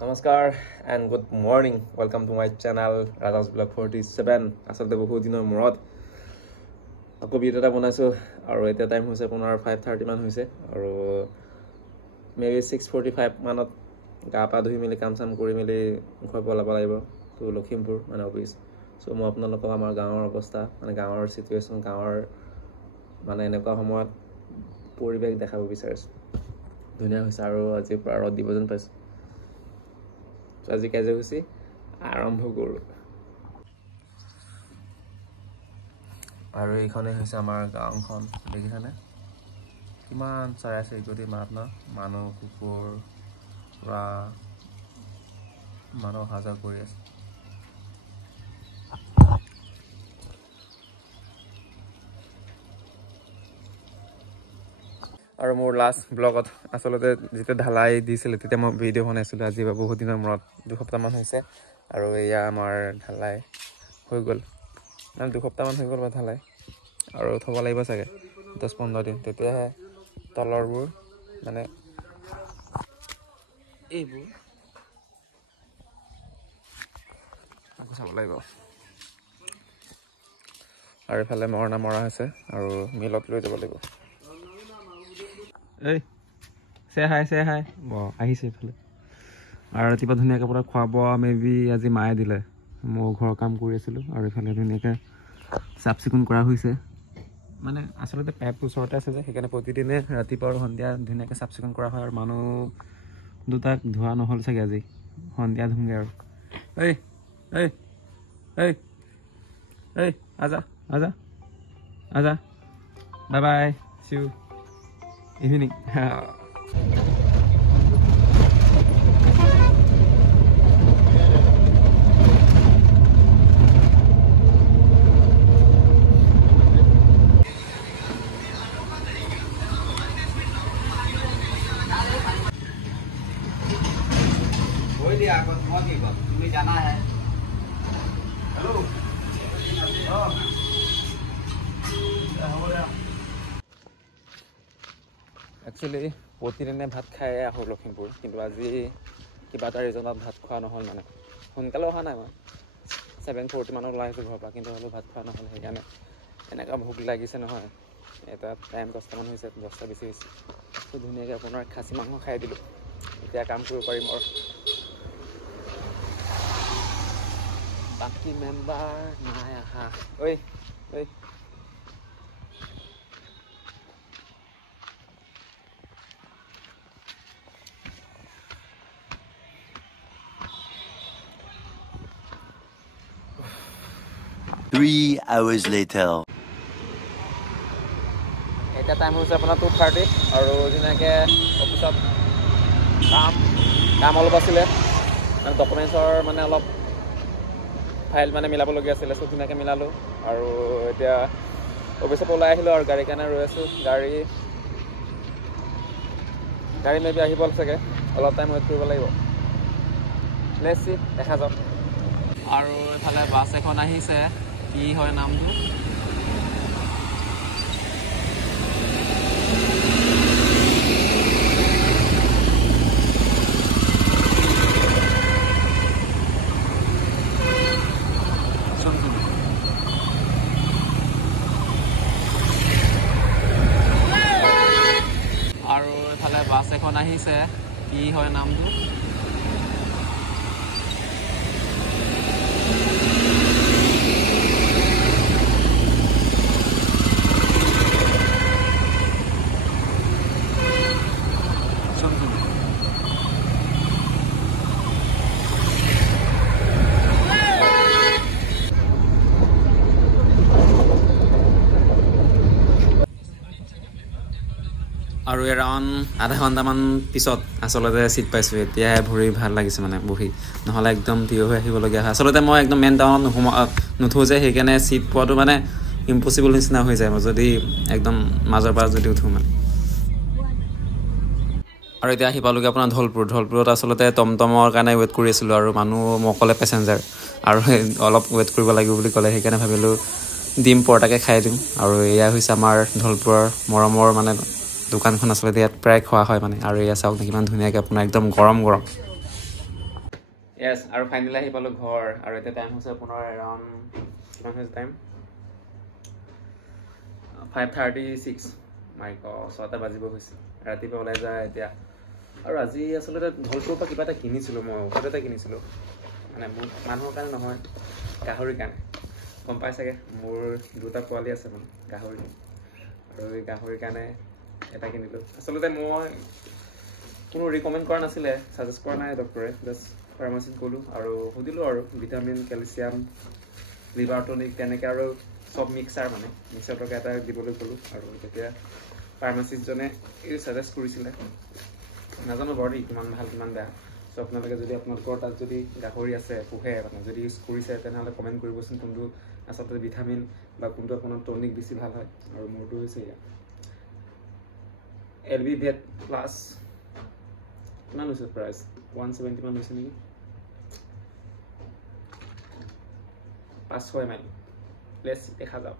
Namaskar and good morning. Welcome to my channel Rajas Vlog 47. Asalte বহুত দিনৰ মূৰত আকৌ ভিডিও এটা বনাইছো আৰু এতিয়া টাইম হৈছে আপোনাৰ 5:30 মান হৈছে আৰু মেবি 6:45 মানত গা পা ধুই মেলি কাম চাম কৰি মেলি ঘৰ পলাব লাগিব তো লখিমপুৰ মানে অফিস সো মই আপোনালোকক আমাৰ গাঁৱৰ অৱস্থা মানে গাঁৱৰ সিচুৱেচন গাঁৱৰ মানে এনেকুৱা সময়ত পৰিবেশ দেখাব বিচাৰিছো ধুনীয়া হৈছে আৰু আজি পুৰা ৰদ দিব যেন পাইছো আজি কাজে হৈছে আৰম্ভ কৰো আৰু এইখনে হৈছে আমাৰ গাঁওখন দেখিছানে কিমান চৰাই চিৰিকটি মাত ন মানুহ কুকুৰ ৰা মানুহ হাজাৰ কৰি আছে আৰু মোৰ লাষ্ট ব্লগত আসলতে যেতে ঢালাই দিছিল তেতে মই ভিডিও বনাইছিল আজি বহুত দিনৰ মূৰত দুসপ্তাহ মান হৈছে আৰু এয়া আমাৰ ঢালাই হৈ গল মানে দুসপ্তাহ মান হৈ গল বা ঢালাই আৰু থব লাগিব চাগে 10-15 দিন তেতিয়াহে তলৰবোৰ মানে এইবোৰ আকৌ চাব লাগিব আৰু ফালে মৰা হৈছে আৰু মিলত লৈ যাব লাগিব এই say hi ব আহিছে ইফালে আৰু ৰাতিপুৱা ধুনীয়াকৈ পুৰা খোৱা বোৱা মেবি আজি মায়ে দিলে মই ঘৰৰ কাম কৰি আছিলোঁ আৰু ইফালে ধুনীয়াকৈ চাফ চিকুণ কৰা হৈছে মানে আসলতে পেপটো ওচৰতে আছে যে সেইকাৰণে প্ৰতিদিনে ৰাতিপুৱা আৰু সন্ধিয়া ধুনীয়াকৈ চাফ চিকুণ কৰা হয় আৰু মানুহ দুটাক ধোৱা নহ'ল চাগে আজি সন্ধিয়া ধুমগৈ আৰু এই এই এই এই আজা আজা আজা bye bye see you evening तुम्हें जाना है हेलो एक्चुअली प्रतिदिने भात खाए आहो लखीमपुर किन्तु আজি কিবা এটা ৰিজনত ভাত খোৱা নহ'ল মানে সোনকালে অহা নাই মই 7:40 মানত ওলাই আহিছোঁ ঘৰৰ পৰা কিন্তু হ'লেও ভাত খোৱা নহ'ল সেইকাৰণে এনেকুৱা ভোক লাগিছে নহয় এটা টাইম 10টা মান হৈছে 10টা বেছি হৈছে তো ধুনীয়াকৈ আপোনাৰ খাচী মাংস খাই দিলোঁ এতিয়া কাম কৰিব পাৰিম আৰু বাকী মেম্বাৰ নাই আহা ঐ ঐ Three hours later. এটা টাইম হৈছে আপোনাৰ 2:30 আৰু ধুনীয়াকৈ অফিচত কাম অলপ আছিলে মানে ডকুমেণ্টছৰ মানে অলপ ফাইল মানে মিলাবলগীয়া আছিলে সব ধুনীয়াকৈ মিলালোঁ আৰু এতিয়া অফিচৰ পৰা ওলাই আহিলোঁ আৰু গাড়ীৰ কাৰণে ৰৈ আছোঁ গাড়ী মেবি আহিব চাগে অলপ টাইম ৱেইট কৰিব লাগিব লেটছ সি দেখা যাওক আৰু এফালে বাছ এখন আহিছে কি হয় নামটো আৰু এফালে বাছ এখন আহিছে কি হয় নামটো আৰু এৰাউণ্ড আধা ঘণ্টামান পিছত আচলতে চিট পাইছোঁ এতিয়াহে ভৰি ভাল লাগিছে মানে বহি নহ'লে একদম থিয় হৈ আহিবলগীয়া হয় আচলতে মই একদম মেইন টাউনত নুঠোঁ যে সেইকাৰণে চিট পোৱাটো মানে ইম্পচিবল নিচিনা হৈ যায় মই যদি একদম মাজৰ পৰা যদি উঠোঁ মানে আৰু এতিয়া আহি পালোগৈ আপোনাৰ ধলপুৰত আচলতে টমটমৰ কাৰণে ৱেইট কৰি আছিলোঁ আৰু মানুহ মই অকলে পেচেঞ্জাৰ আৰু অলপ ৱেইট কৰিব লাগিব বুলি ক'লে সেইকাৰণে ভাবিলোঁ ডিম পৰটাকে খাই দিম আৰু এয়া হৈছে আমাৰ ধলপুৰৰ মৰমৰ মানে দোকানখন আচলতে ইয়াত প্ৰায় খোৱা হয় মানে আৰু এয়া চাওক কিমান ধুনীয়াকৈ আপোনাৰ একদম গৰম য়েছ আৰু ফাইনেলি আহি পালোঁ ঘৰ আৰু এতিয়া টাইম হৈছে আপোনাৰ এৰাউণ্ড কিমান হৈছে টাইম 5:36 মাই গড 6টা বাজিব হৈছে ৰাতিপুৱা ওলাই যায় এতিয়া আৰু আজি আচলতে ঢলপুৰৰ পৰা কিবা এটা কিনিছিলোঁ মই ঔষধ এটা কিনিছিলোঁ মানে মোৰ মানুহৰ কাৰণে নহয় গাহৰিৰ কাৰণে গম পাই চাগে মোৰ 2টা পোৱালি আছে মানে গাহৰি আৰু এই গাহৰিৰ কাৰণে এটা কিনিলোঁ আচলতে মই কোনো ৰিকমেণ্ড কৰা নাছিলে ছাজেষ্ট কৰা নাই ডক্টৰে জাষ্ট ফাৰ্মাচীত গ'লোঁ আৰু সুধিলোঁ আৰু ভিটামিন কেলছিয়াম লিভাৰ টনিক তেনেকৈ আৰু সব মিক্সাৰ মানে মিক্সাৰ টকা এটা দিবলৈ গ'লোঁ আৰু তেতিয়া ফাৰ্মাচিষ্টজনে এই ছাজেষ্ট কৰিছিলে নাজানো বাৰু দেই কিমান ভাল কিমান বেয়া চ' আপোনালোকে যদি আপোনালোকৰ তাত যদি গাহৰি আছে পোহে মানে যদি ইউজ কৰিছে তেনেহ'লে কমেণ্ট কৰিবচোন কোনটো আচলতে ভিটামিন বা কোনটো আপোনাৰ টনিক বেছি ভাল হয় আৰু মোৰটো হৈছে এয়া LB Vet Plus কিমান হৈছে প্ৰাইচ 170 মান হৈছে নেকি 500 ml প্লেছ দেখা যাওক